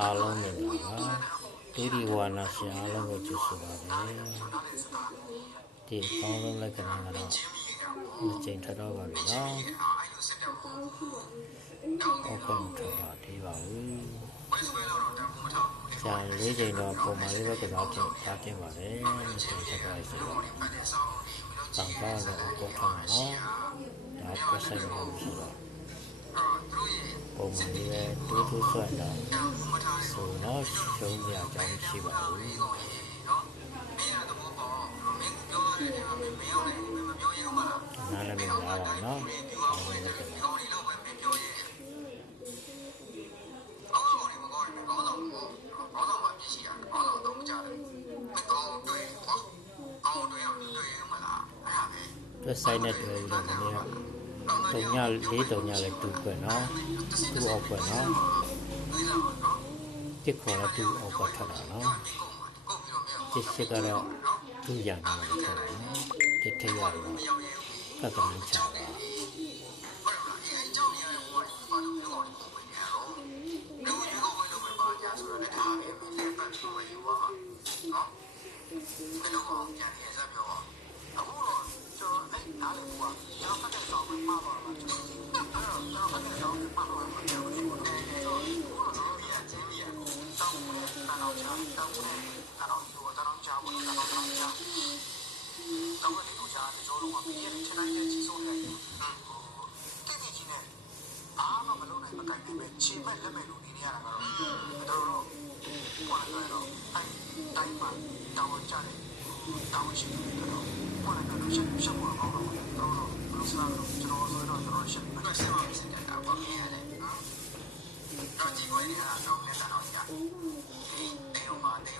အားလုံးမင်္ဂလာပါဒုတိဝါနာရှင်အားလုံးကိုကျေးဇူးပါတယ်ဒီအကောင်းဆုံးလက္ခဏာကတော့ဒီချိန်ထတော့ပါပြီနော်အောက်ကောင်ထပါသေးပါဘူးကြာလေးချိန်တော့ပုံမှန်လေးပဲကစားတင်ထားတင်ပါတယ်ဒီချိန်ထတော့ဆိုတော့တန်ခါတော့အောက်ကောင်ထမှာနော်ဒါပြဆိုင်လို့ဆိုတော့ ပုံမှန်လေးပဲတူးတူးဆွဲတော့ဆိုတော့ရှုံးကြအကြောင်းရှိပါဘူးနားလည်းမလာပါဘူးနော်အောင်းလေးကလည်းတွက်ဆိုင်နဲ့ တုံညလေးတုံညလည်းတူပဲနော်တူအောင်ပဲနော်တစ်ခေါ်လည်းတူအောင်ပဲထွက်တာနော်တစ်စစ်ကတော့တူရမှာပဲထွက်တာနော်တစ်ထက်ရတော့ကတ်ကမချပါဘယ်လိုမှပြန်ရစပြော 他老有我，他老家我，他老他老家。那我那度假的走路啊，毕业前那一天去送的，嗯，这边去呢，啊，我们路那边改那边，前面那边路你那那个路，走路，我那个路，哎，大一嘛，到我家里，到我去，我那个路是是我搞的，走路，路上路，走路走路走路是，那是我们现在打包回来的，啊，那结果你看，我们那老家，哎，哎呦妈，哎。